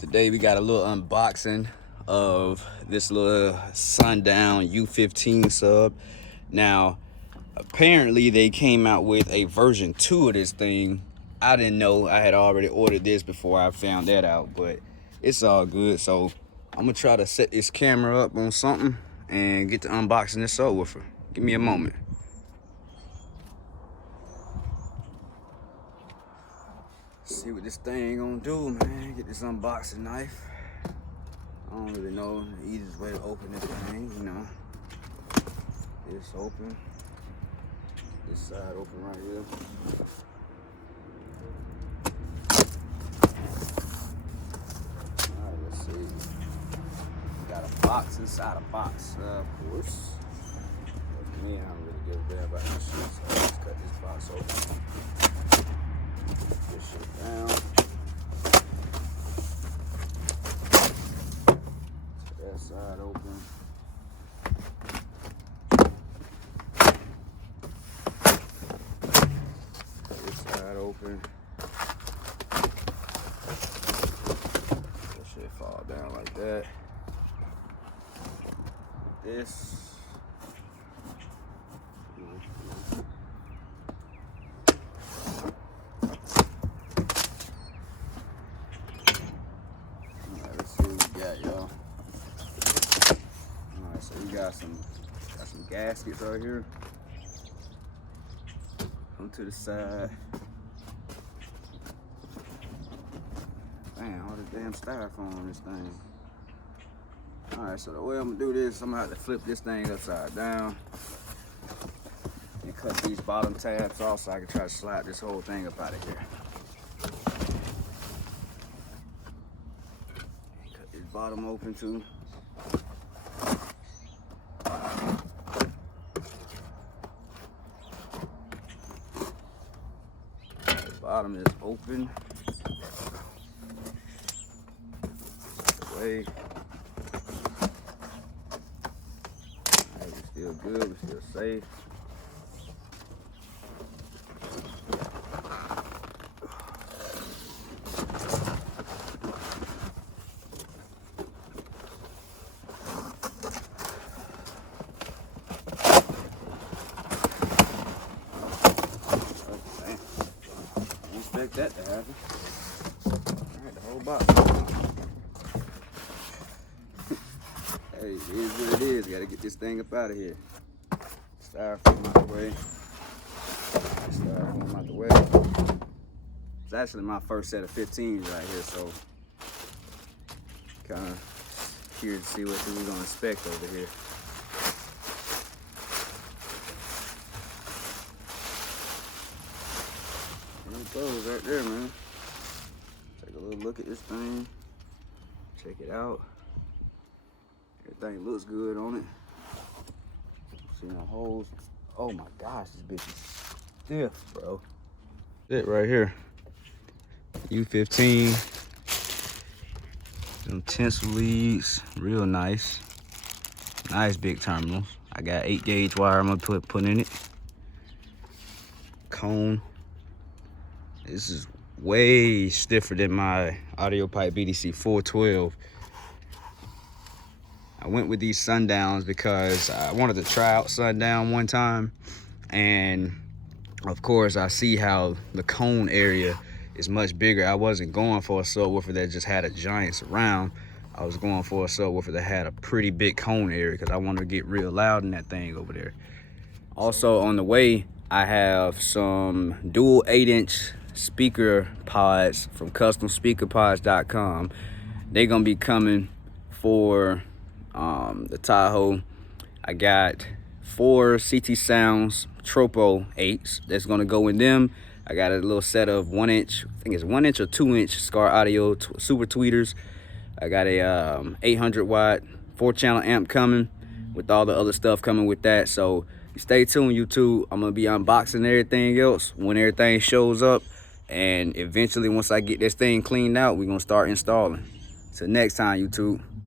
Today we got a little unboxing of this little Sundown U15 sub. Now, apparently they came out with a version 2 of this thing. I didn't know. I had already ordered this before I found that out, but it's all good. So I'm gonna try to set this camera up on something and get to unboxing this subwoofer. Give me a moment. See what this thing gonna do, man. Get this unboxing knife. I don't really know the easiest way to open this thing, you know. This open. This side open right here. Alright, let's see. Got a box inside a box, of course. For me, I don't really give a damn about this shit, so let's cut this box open. This shit down. That side open. This side open. That shit fall down like that. This. Got some gaskets right here. Onto the side. Damn, all the damn styrofoam on this thing. Alright, so the way I'm gonna do this, I'm gonna have to flip this thing upside down and cut these bottom tabs off so I can try to slide this whole thing up out of here. Cut this bottom open too. Bottom is open. Away. Alright, we're still good, we're still safe. That to happen. Alright, the whole box. Hey, it is what it is. Gotta get this thing up out of here. Styrofoam out the way. Styrofoam out the way. It's actually my first set of 15s right here, so kind of curious to see what we're gonna expect over here. Goes right there, man. Take a little look at this thing. Check it out. Everything looks good on it. See no holes. Oh my gosh, this bitch is stiff, bro. It right here. U15. Some tinsel leads, real nice. Nice big terminals. I got 8-gauge wire I'm gonna put in it. Cone. This is way stiffer than my audio pipe BDC 412. I went with these Sundowns because I wanted to try out Sundown one time. And of course I see how the cone area is much bigger. I wasn't going for a subwoofer that just had a giant surround. I was going for a subwoofer that had a pretty big cone area because I wanted to get real loud in that thing over there. Also on the way, I have some dual 8-inch speaker pods from customspeakerpods.com. They're gonna be coming for the Tahoe. I got 4 CT Sounds Tropo 8s that's gonna go in them. I got a little set of 1-inch, I think it's 1-inch or 2-inch Scar Audio super tweeters. I got a 800 watt 4-channel amp coming with all the other stuff coming with that. So stay tuned, YouTube. I'm gonna be unboxing everything else when everything shows up. And eventually, once I get this thing cleaned out, we're gonna start installing. Till next time, YouTube.